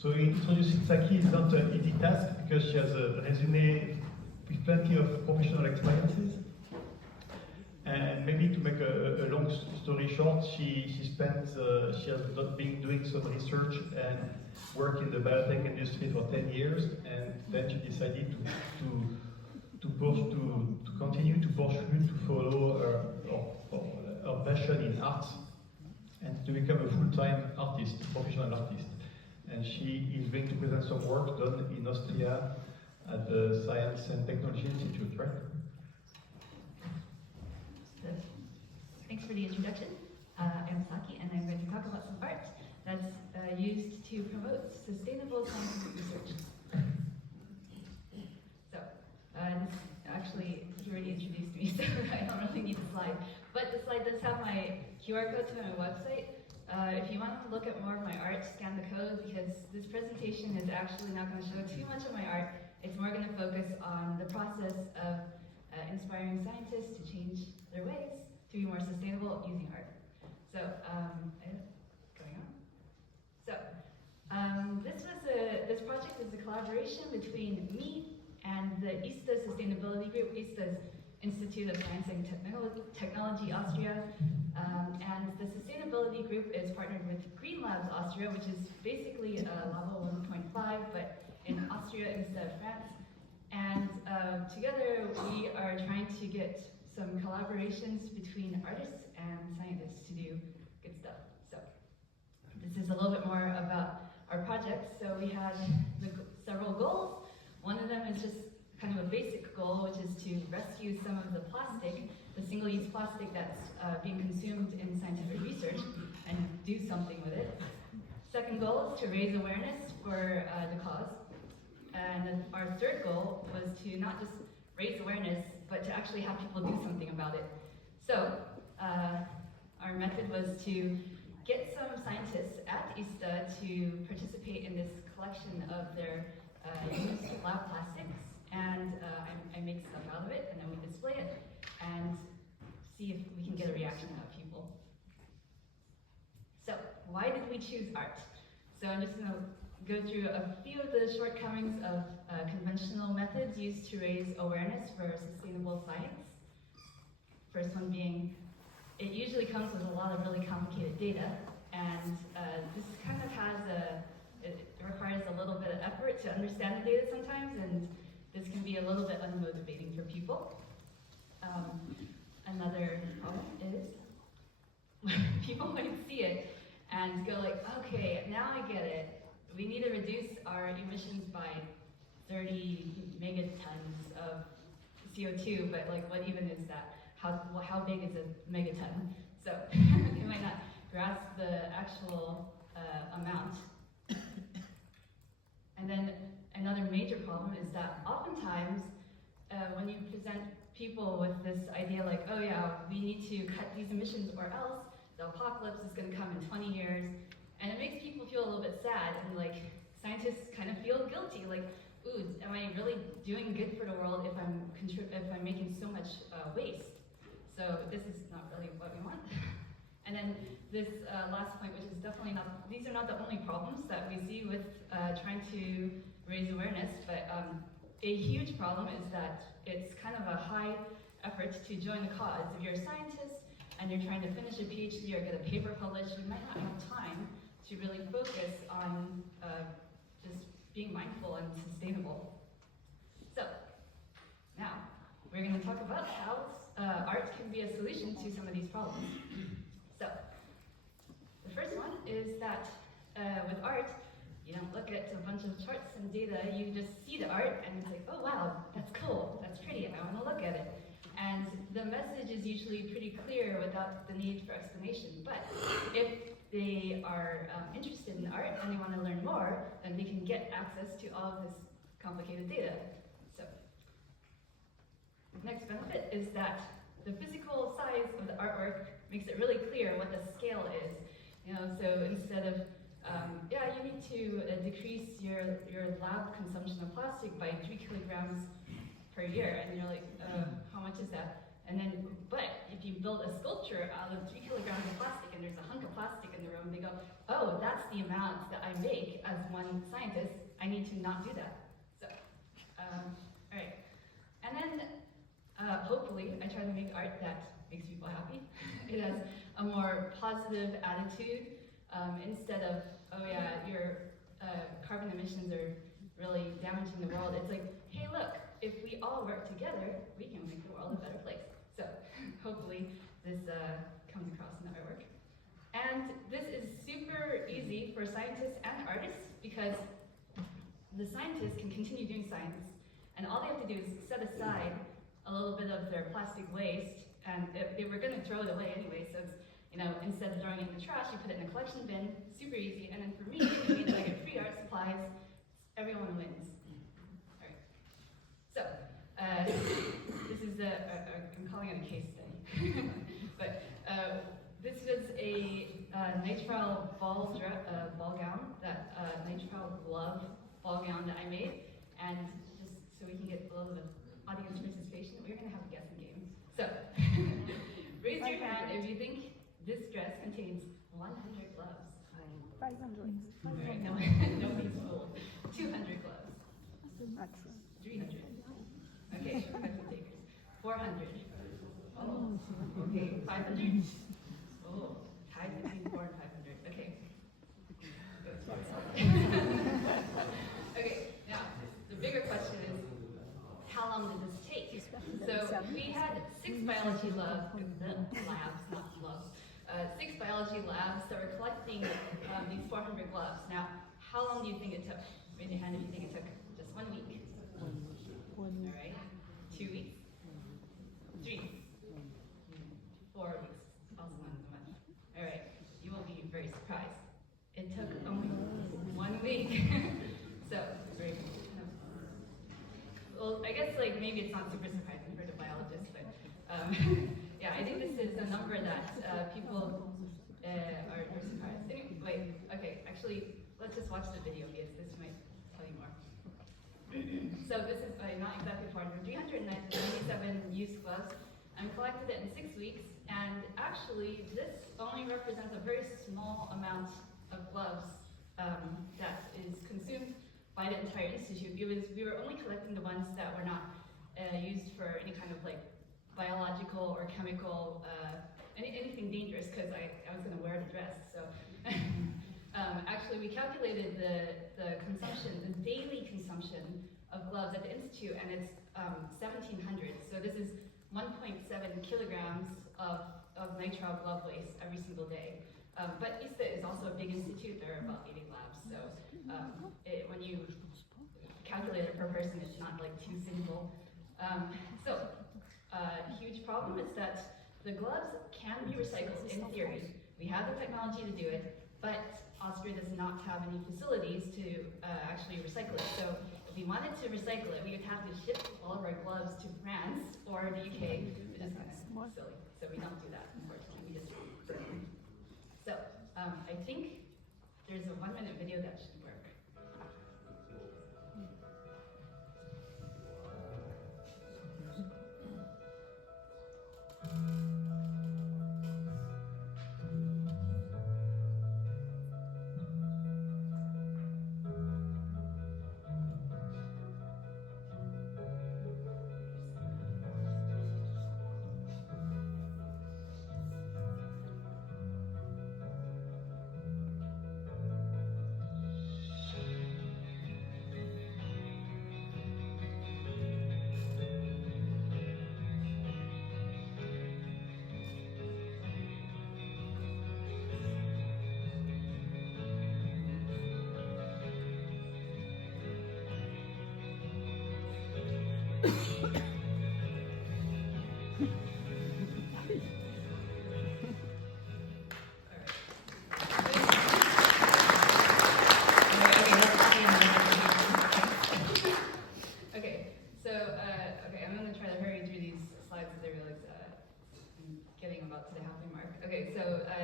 So introducing Saki is not an easy task because she has a resume with plenty of professional experiences. And maybe to make a long story short, she has been doing some research and work in the biotech industry for 10 years, and then she decided to continue to pursue, to follow her passion in art, and to become a full-time artist, professional artist. And she is going to present some work done in Austria at the Science and Technology Institute, right? Thanks for the introduction. I'm Saki, and I'm going to talk about some art that's used to promote sustainable scientific research. So, this actually, he already introduced me, so I don't really need the slide. But the slide does have my QR code to my website. If you want to look at more of my art, scan the code, because this presentation is actually not going to show too much of my art. It's more going to focus on the process of inspiring scientists to change their ways to be more sustainable using art. So, going on. So, this project is a collaboration between me and the ISTA Sustainability Group. ISTA is Institute of Science and Technology Austria, and the Sustainability Group is partnered with Green Labs Austria, which is basically Labos 1point5, but in Austria instead of France. And together we are trying to get some collaborations between artists and scientists to do good stuff. So this is a little bit more about our project. So we had several goals. One of them is just kind of a basic goal, which is to rescue some of the plastic, the single-use plastic that's being consumed in scientific research, and do something with it. Second goal is to raise awareness for the cause. And our third goal was to not just raise awareness, but to actually have people do something about it. So our method was to get some scientists at ISTA to participate in this collection of their used lab plastics, and I make stuff out of it, and then we display it, and see if we can get a reaction out of people. So why did we choose art? So I'm just going to go through a few of the shortcomings of conventional methods used to raise awareness for sustainable science. First one being, it usually comes with a lot of really complicated data, and this kind of it requires a little bit of effort to understand the data sometimes, and this can be a little bit unmotivating for people. Another problem is people might see it and go like, okay, now I get it. We need to reduce our emissions by 30 megatons of CO2, but like, what even is that? How big is a megaton? So you might not grasp the actual amount. And then another major problem is that oftentimes when you present people with this idea like, oh yeah, we need to cut these emissions or else the apocalypse is going to come in 20 years, and it makes people feel a little bit sad, and like scientists kind of feel guilty, like, ooh, am I really doing good for the world if I'm making so much waste? So this is not really what we want. And then this last point, which is definitely not, these are not the only problems that we see with trying to raise awareness, but a huge problem is that it's kind of a high effort to join the cause. If you're a scientist and you're trying to finish a PhD or get a paper published, you might not have time to really focus on just being mindful and sustainable. So now we're going to talk about how art can be a solution to some of these problems. So the first one is that with art, you don't look at a bunch of charts and data, you just see the art and it's like, oh wow, that's cool, that's pretty, I want to look at it. And the message is usually pretty clear without the need for explanation. But if they are interested in art and they want to learn more, then they can get access to all of this complicated data. So the next benefit is that the physical size of the artwork makes it really clear what the scale is. You know, so instead of yeah, you need to decrease your lab consumption of plastic by 3 kilograms per year, and you're like, how much is that? But if you build a sculpture out of 3 kilograms of plastic and there's a hunk of plastic in the room, they go, oh, that's the amount that I make as one scientist. I need to not do that. So, all right. And then, hopefully, I try to make art that makes people happy. It has a more positive attitude instead of, oh yeah, your carbon emissions are really damaging the world. It's like, hey, look, if we all work together, we can make the world a better place. So hopefully this comes across in the artwork. And this is super easy for scientists and artists because the scientists can continue doing science, and all they have to do is set aside a little bit of their plastic waste, and they were going to throw it away anyway, so it's, instead of throwing it in the trash, you put it in a collection bin, super easy, and then for me, it means I get free art supplies, everyone wins. All right. So, this is I'm calling it a case study, but this was a nitrile ball gown, nitrile glove ball gown that I made, and just so we can get a little bit of audience participation, we're going to have a guessing game. So, raise your hand if you think this dress contains 100 gloves. 500. All right, nobody's fooled. 200 gloves. 300. Okay, we have some takers. 400. Oh, okay, 500. Oh, tied between 4 and 500. Okay. Okay, now, the bigger question is, how long did this take? So, we had 6 biology labs, not gloves, 6 biology labs that were collecting these 400 gloves. Now, how long do you think it took? Raise your hand if you think it took just 1 week. All right, 2 weeks, 3 weeks, 4 weeks, also not as much. All right, you will be very surprised. It took only 1 week. So, very well, I guess maybe it's not super surprising for the biologist, but yeah, I think this is a number that people are surprised. Anyway, wait, okay, actually, let's just watch the video because this might tell you more. So this is not exactly 400, 397 used gloves. I collected it in 6 weeks, and actually this only represents a very small amount of gloves that is consumed by the entire institute. We were only collecting the ones that were not used for any kind of biological or chemical, anything dangerous, because I was going to wear the dress. So actually we calculated the consumption, the daily consumption of gloves at the institute, and it's 1,700. So this is 1.7 kilograms of nitrile glove waste every single day. But ISTA is also a big institute. There are about 80 labs. So when you calculate it per person, it's not too simple. Huge problem is that the gloves can be recycled in theory. We have the technology to do it, but Austria does not have any facilities to actually recycle it. So if we wanted to recycle it, we would have to ship all of our gloves to France or the UK, which is kind of silly. So we don't do that, unfortunately. We just burn them. So I think there's a 1-minute video that should work.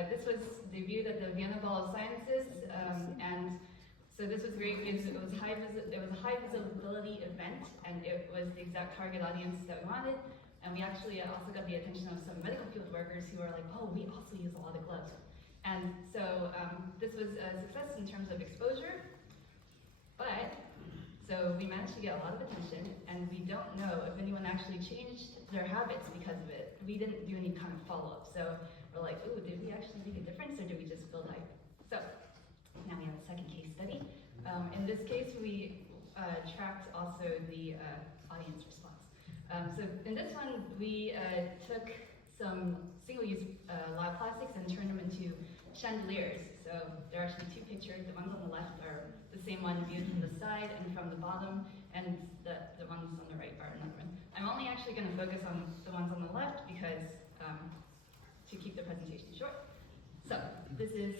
This was debuted at the Vienna Ball of Sciences, and so this was great because it was a high visibility event, and it was the exact target audience that we wanted. And we actually also got the attention of some medical field workers who are like, oh, we also use a lot of gloves. And so this was a success in terms of exposure, so we managed to get a lot of attention, and we don't know if anyone actually changed their habits because of it. We didn't do any kind of follow-up, so we're like, ooh, did we actually make a difference, or did we just build hype? So now we have a second case study. In this case, we tracked also the audience response. So in this one, we took some single-use lab plastics and turned them into chandeliers. So there are actually two pictures. The ones on the left are the same one viewed from the side and from the bottom, and the ones on the right are another one. I'm only actually going to focus on the ones on the left because to keep the presentation short. So this is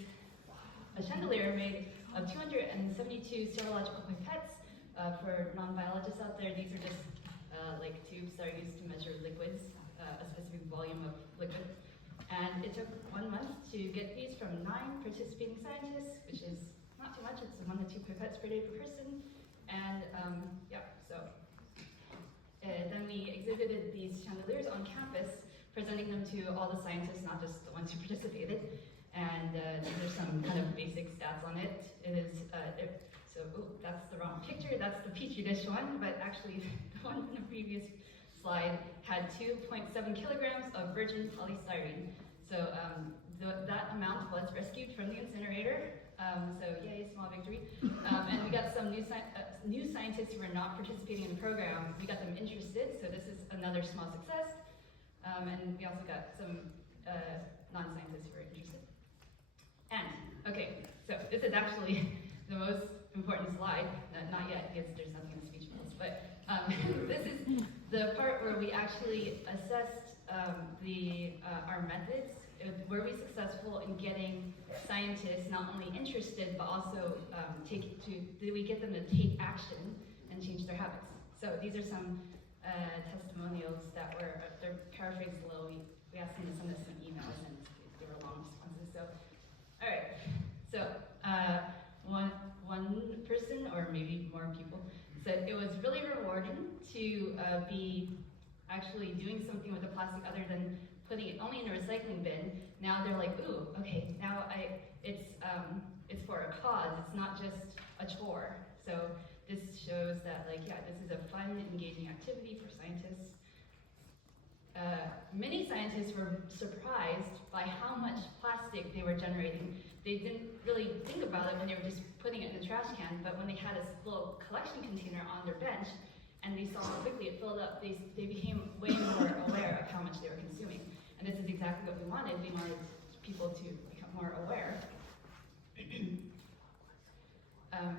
a chandelier made of 272 serological pipettes. For non-biologists out there, these are just like tubes that are used to measure liquids, a specific volume of liquid. And it took 1 month to get these from 9 participating scientists, which is not too much. It's 1 to 2 pipettes per day per person. And then we exhibited these chandeliers on campus, presenting them to all the scientists, not just the ones who participated. And these are some kind of basic stats on it. That's the wrong picture. That's the Petri dish one, but actually the one from the previous slide had 2.7 kilograms of virgin polystyrene. So that amount was rescued from the incinerator. So yay, small victory. And we got some new scientists who were not participating in the program. We got them interested, so this is another small success. And we also got some non-scientists who were interested. And, okay, so this is actually the most important slide. Not yet, because there's nothing in the speech bubbles, but this is the part where we actually assessed our methods. Were we successful in getting scientists not only interested, but also did we get them to take action and change their habits? So these are some testimonials that they're paraphrased below. We asked them to send us some emails, and they were long responses. So, all right. So one person, or maybe more people, said it was really rewarding to be actually doing something with the plastic other than putting it only in a recycling bin. Now they're like, ooh, okay, now it's for a cause. It's not just a chore. So this shows that, like, yeah, this is a fun, engaging activity for scientists. Many scientists were surprised by how much plastic they were generating. They didn't really think about it when they were just putting it in the trash can, but when they had a little collection container on their bench, and they saw how quickly it filled up, they became way more aware of how much they were consuming. And this is exactly what we wanted. We wanted people to become more aware.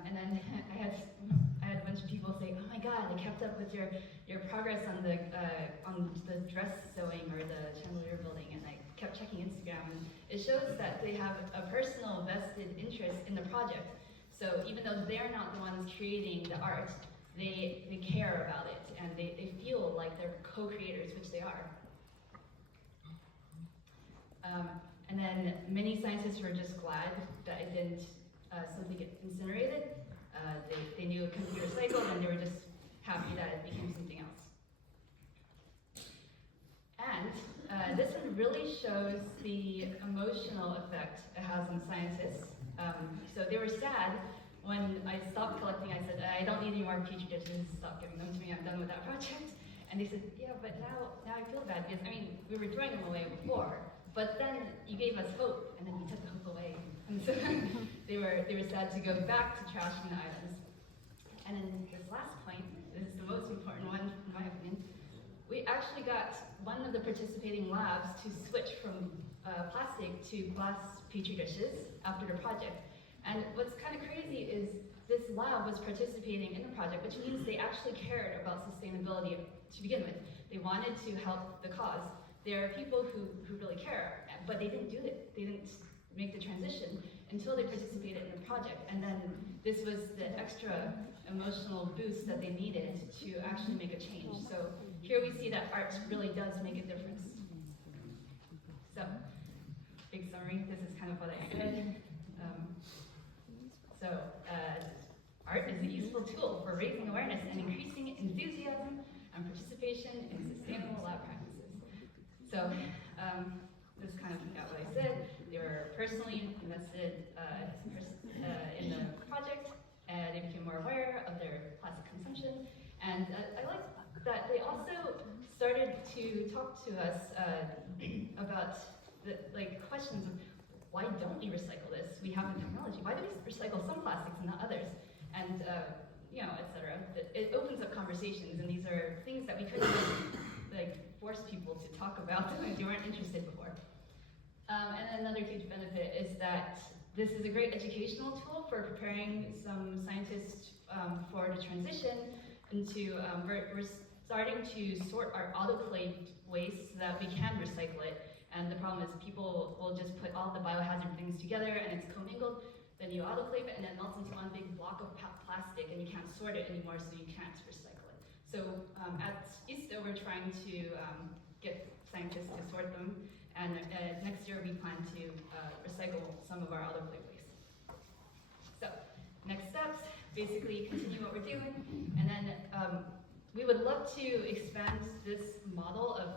And then I had a bunch of people say, "Oh my God, I kept up with your progress on the dress sewing or the chandelier building," and I kept checking Instagram, and it shows that they have a personal vested interest in the project. So even though they're not the ones creating the art, they care about it, and they feel like they're co-creators, which they are. And then many scientists were just glad that it didn't simply get incinerated. They knew it couldn't be recycled, and they were just happy that it became something else. And this one really shows the emotional effect it has on scientists. So they were sad when I stopped collecting. I said, I don't need any more Petri dishes, stop giving them to me, I'm done with that project. And they said, yeah, but now I feel bad, because, I mean, we were throwing them away before, but then you gave us hope, and then you took the hope away. And so they were sad to go back to trashing the items. And then this last point, this is the most important one, in my opinion. We actually got one of the participating labs to switch from plastic to glass Petri dishes after the project. And what's kind of crazy is this lab was participating in the project, which means they actually cared about sustainability to begin with. They wanted to help the cause. There are people who really care, but they didn't do it. They didn't make the transition until they participated in the project. And then this was the extra emotional boost that they needed to actually make a change. So here we see that art really does make a difference. So, big summary, this is kind of what I said. Art is a useful tool for raising awareness and increasing enthusiasm and participation in sustainable lab practice. So this kind of got what I said. They were personally invested in the project, and they became more aware of their plastic consumption. And I like that they also started to talk to us about questions of why don't we recycle this? We have the technology. Why do we recycle some plastics and not others? And etc. It opens up conversations, and these are things that we couldn't force people to talk about if they weren't interested before. And another huge benefit is that this is a great educational tool for preparing some scientists for the transition into, we're starting to sort our autoclaved waste so that we can recycle it. And the problem is people will just put all the biohazard things together and it's commingled. Then you autoclave it and it melts into one big block of plastic and you can't sort it anymore, so you can't recycle it. So at ISTA, we're trying to get scientists to sort them. And next year we plan to recycle some of our autoclave waste. So next steps, basically continue what we're doing. And then we would love to expand this model of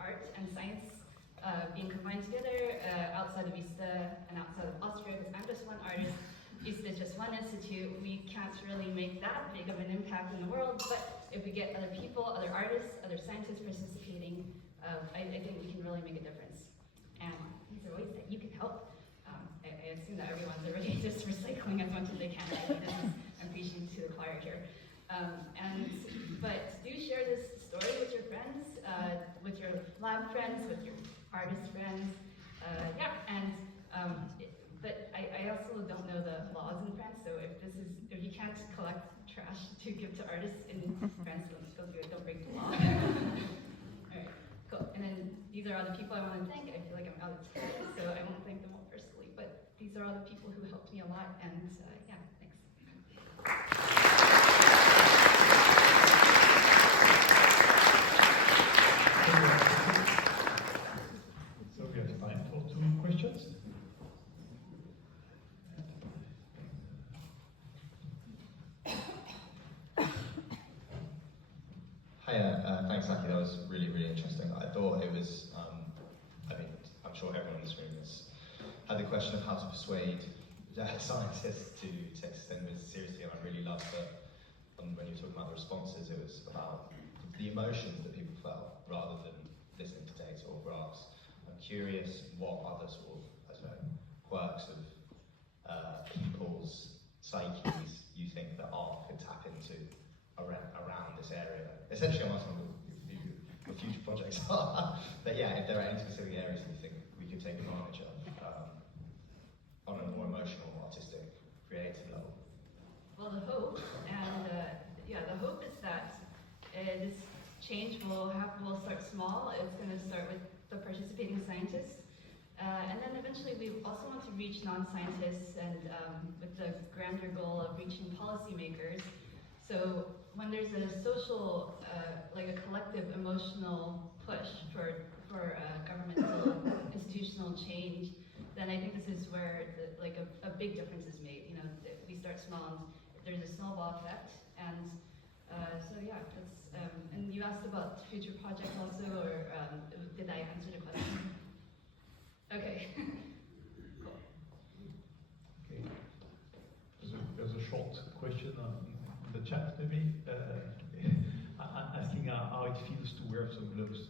art and science being combined together outside of ISTA and outside of Austria, because I'm just one artist, ISTA is just one institute. We can't really make that big of an impact in the world, but if we get other people, other artists, other scientists participating, I think we can really make a difference. And these are ways that you can help. I assume that everyone's already just recycling as much as they can. I'm preaching to the choir here. But do share this story with your friends, with your lab friends, with your artist friends. But I also don't know the laws in France, so if you can't collect trash to give to artists in France, don't do it, don't break the law. Alright, cool. And then these are all the people I want to thank. I feel like I'm out of time, so I won't thank them all personally, but these are all the people who helped me a lot, and yeah, thanks. So we have time for 2 questions. Hiya, thanks Aki, that was really, really interesting. I thought it was, I'm sure everyone in this room has had the question of how to persuade scientists to take sustainability seriously, and I really loved that when you were talking about the responses, it was about the emotions that people felt rather than listening to data or graphs. I'm curious what other sort of, quirks of people's psyches you think that art could tap into around this area. Essentially, I'm asking what future projects are, but yeah, if there are any specific areas you think we could take advantage of on a more emotional, artistic, creative level. Well, the hope, and the hope is that this change will start small. It's going to start with the participating scientists. And then eventually we also want to reach non-scientists and with the grander goal of reaching policymakers. So when there's a social, like a collective emotional push for governmental institutional change, then I think this is where a big difference is made. You know, we start small and there's a snowball effect. And so yeah, that's, and you asked about future projects also, or did I answer the question? Okay. Cool. Okay. There's a short question in the chat, maybe, asking how it feels to wear some gloves.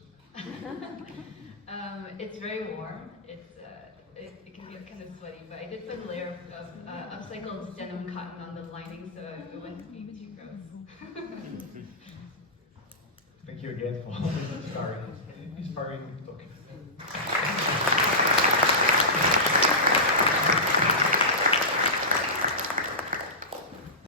It's very warm. It can get kind of sweaty, but I did put a layer of upcycled denim cotton on the lining so it wouldn't be too gross. Thank you again for this inspiring